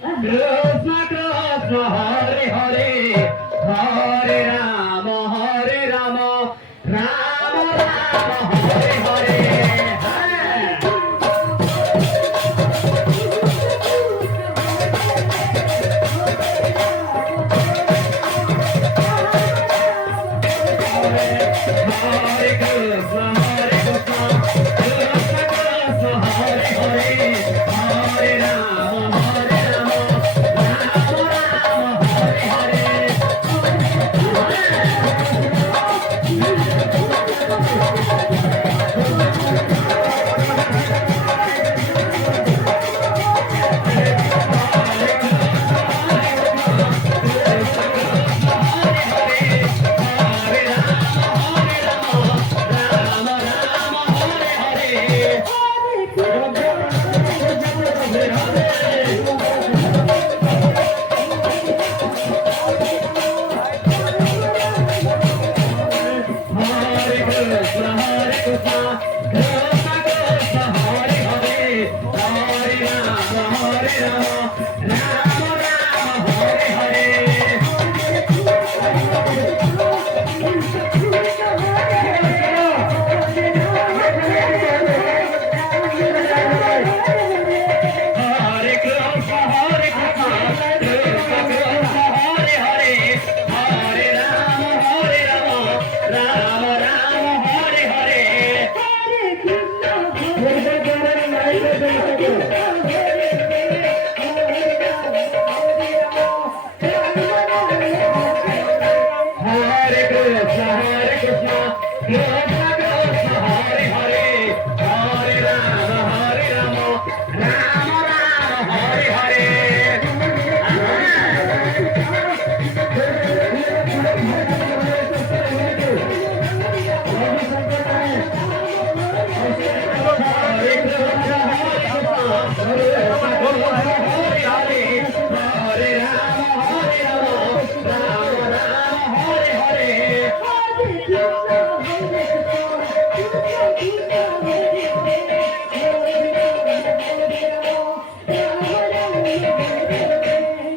Krishna Krishna Hare Hare Hare Rama Rama Rama Hare Hare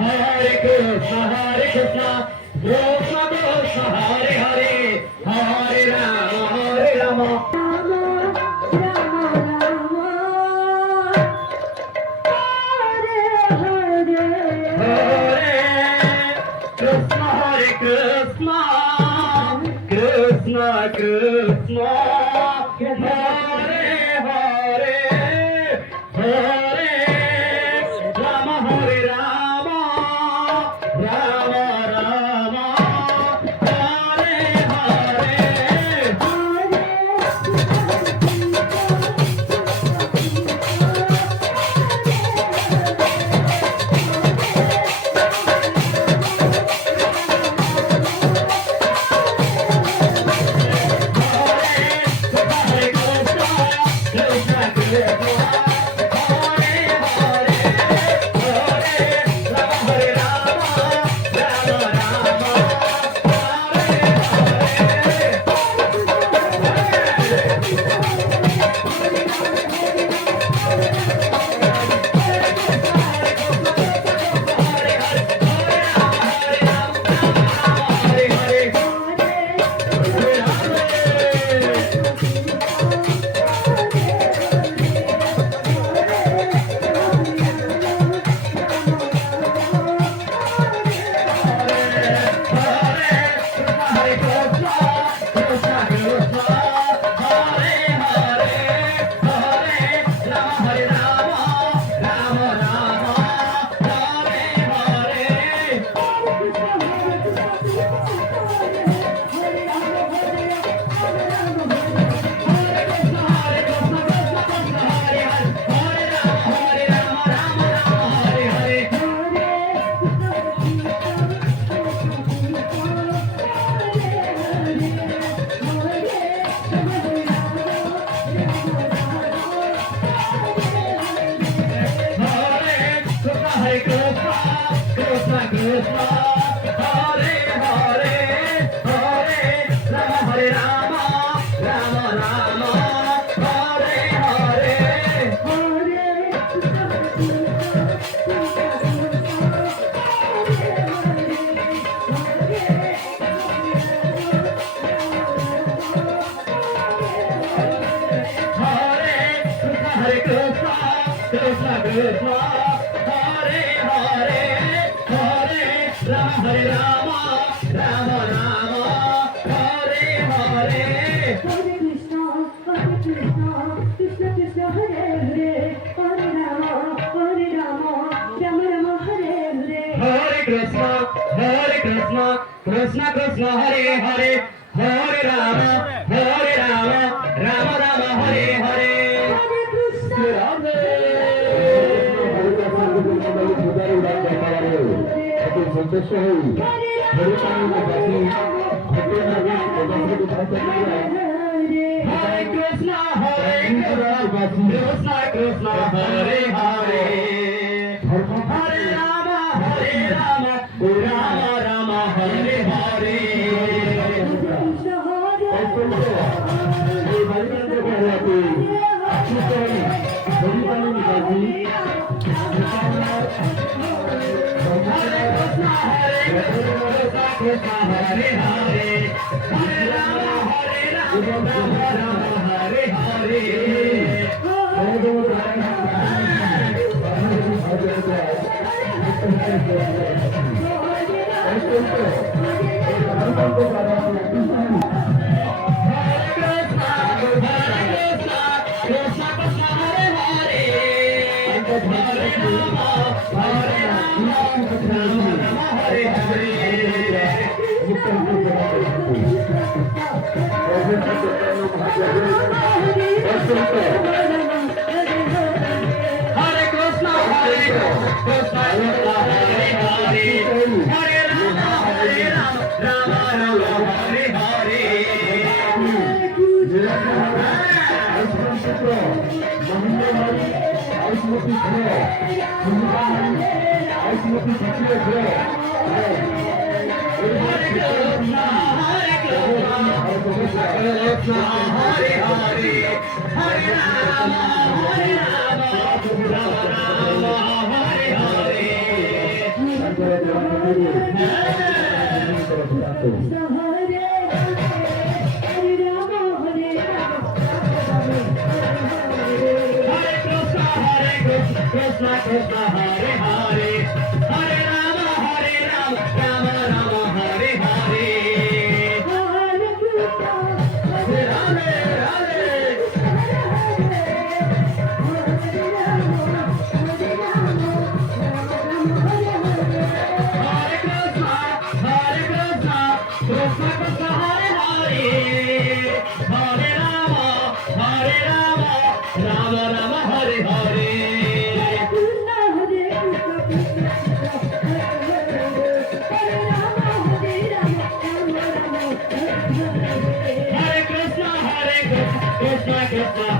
Hare Krishna Hare Krishna Krishna Krishna Hare Hare Hare Rama Rama Rama Hare Hare Krishna Krishna Hare Hare Hare Rama Hare Rama Rama Rama Hare Hare Rama, Rama Rama, Hare Hare. Hare Krishna, Krishna Krishna, Hare Hare, Hare Rama, Rama Rama, Hare Hare. Hare Krishna, Krishna Krishna, Hare Hare, Hare Rama, Rama Rama, Hare Hare. Hare Krishna, Radhe. সদস্য হই হরিপানি Hare Krishna, Krishna Krishna, Hare Hare. Hare Rama, Rama Rama, Hare Hare. এই বাড়িতে হরিপানি নিবাসী Krishna, Hare Hare, Hare Rama, Rama Rama, Hare Hare. Hare Krishna, Krishna Krishna, Hare Hare, Hare Rama, Rama Rama, Hare Hare. Hare Hare, Hare Rama, Rama Rama, Hare Hare. Krishna Krishna, Hare Hare, Hare Rama, Rama Rama, Hare Hare. Radhe Radhe. Hare Krishna, Krishna Krishna, Hare Hare, Hare Rama, Rama Rama, Hare Hare. Hare Krishna, Krishna Krishna,